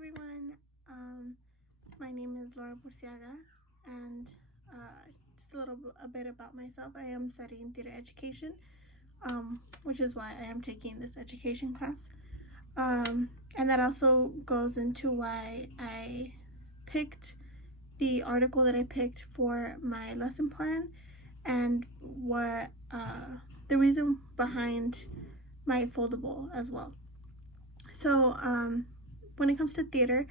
everyone. My name is Laura Burciaga, and just a bit about myself. I am studying theater education, which is why I am taking this education class. And that also goes into why I picked the article that I picked for my lesson plan and what the reason behind my foldable as well. So when it comes to theater,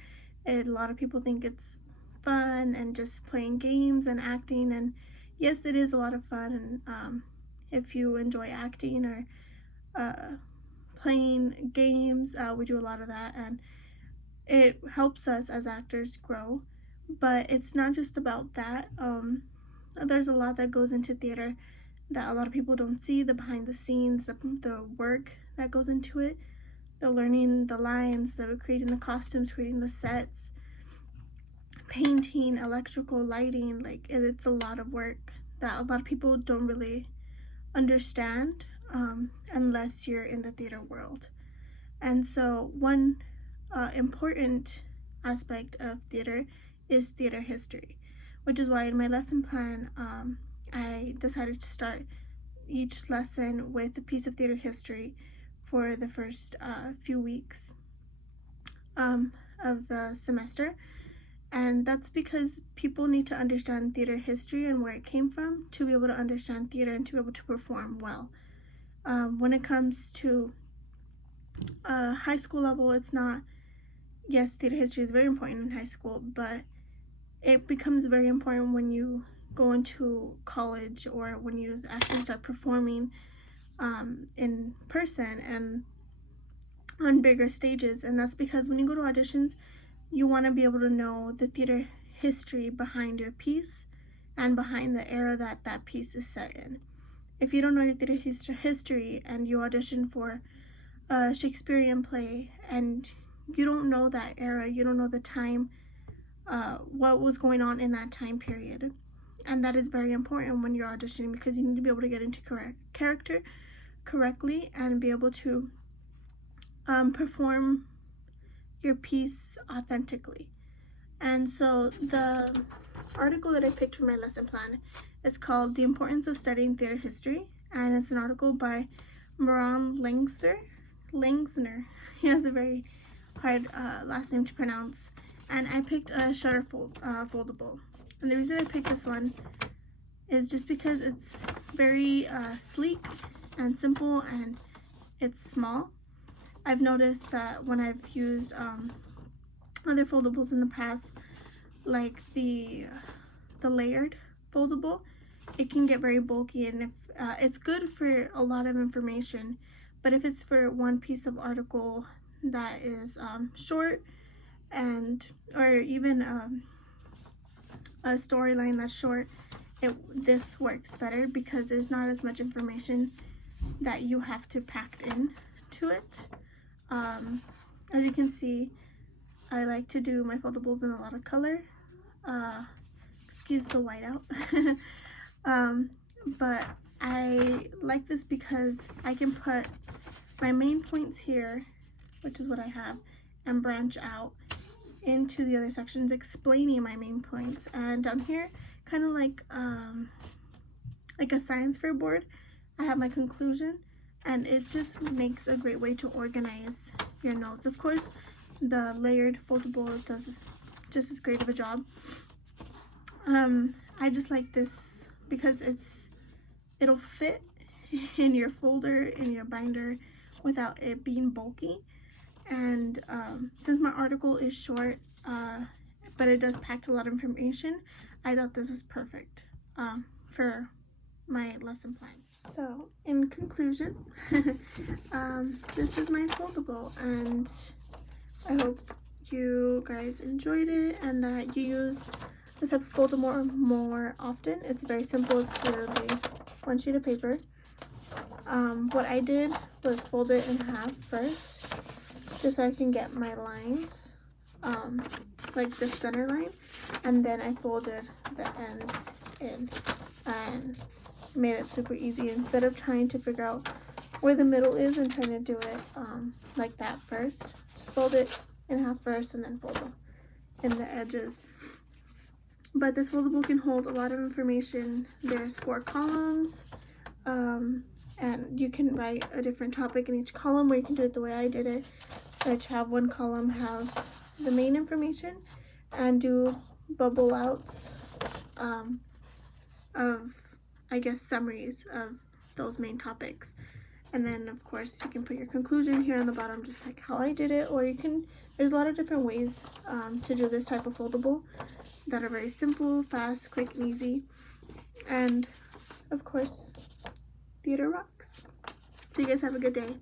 a lot of people think it's fun and just playing games and acting, and yes, it is a lot of fun. And if you enjoy acting or playing games, we do a lot of that, and it helps us as actors grow. But it's not just about that. There's a lot that goes into theater that a lot of people don't see, the behind the scenes, the work that goes into it, the learning the lines, the creating the costumes, creating the sets, painting, electrical, lighting. Like, it's a lot of work that a lot of people don't really understand unless you're in the theater world. And so one important aspect of theater is theater history, which is why in my lesson plan I decided to start each lesson with a piece of theater history for the first few weeks of the semester. And that's because people need to understand theater history and where it came from to be able to understand theater and to be able to perform well. When it comes to high school level, it's not, yes, theater history is very important in high school, but it becomes very important when you go into college or when you actually start performing in person and on bigger stages. And that's because when you go to auditions, you want to be able to know the theater history behind your piece and behind the era that that piece is set in. If you don't know your theater history and you audition for a Shakespearean play and you don't know that era, you don't know the time, what was going on in that time period. And that is very important when you're auditioning, because you need to be able to get into character correctly and be able to perform your piece authentically. And so the article that I picked for my lesson plan is called The Importance of Studying Theater History, and it's an article by Moran Langsner. He has a very hard last name to pronounce, and I picked a shutter foldable. And the reason I picked this one is just because it's very sleek and simple, and it's small. I've noticed that when I've used other foldables in the past, like the layered foldable, it can get very bulky, and if it's good for a lot of information, but if it's for one piece of article that is short, and or even a storyline that's short, this works better because there's not as much information that you have to pack in to it. As you can see, I like to do my foldables in a lot of color. Excuse the whiteout. But I like this because I can put my main points here, which is what I have, and branch out into the other sections explaining my main points. And down here, kind of like a science fair board, I have my conclusion, and it just makes a great way to organize your notes. Of course, the layered foldable does just as great of a job. I just like this because it'll fit in your folder, in your binder, without it being bulky. And since my article is short, but it does pack a lot of information, I thought this was perfect for my lesson plan. So in conclusion, this is my foldable, and I hope you guys enjoyed it and that you use this type of foldable more often. It's very simple. It's literally one sheet of paper. What I did was fold it in half first, just so I can get my lines, like the center line, and then I folded the ends in and made it super easy instead of trying to figure out where the middle is and trying to do it like that first. Just fold it in half first and then fold in the edges. But this foldable can hold a lot of information. There's 4 columns, and you can write a different topic in each column, or you can do it the way I did it, which have one column have the main information and do bubble outs of, I guess, summaries of those main topics. And then of course you can put your conclusion here on the bottom, just like how I did it, or you can, there's a lot of different ways to do this type of foldable that are very simple, fast, quick, and easy. And of course, theater rocks. So you guys have a good day.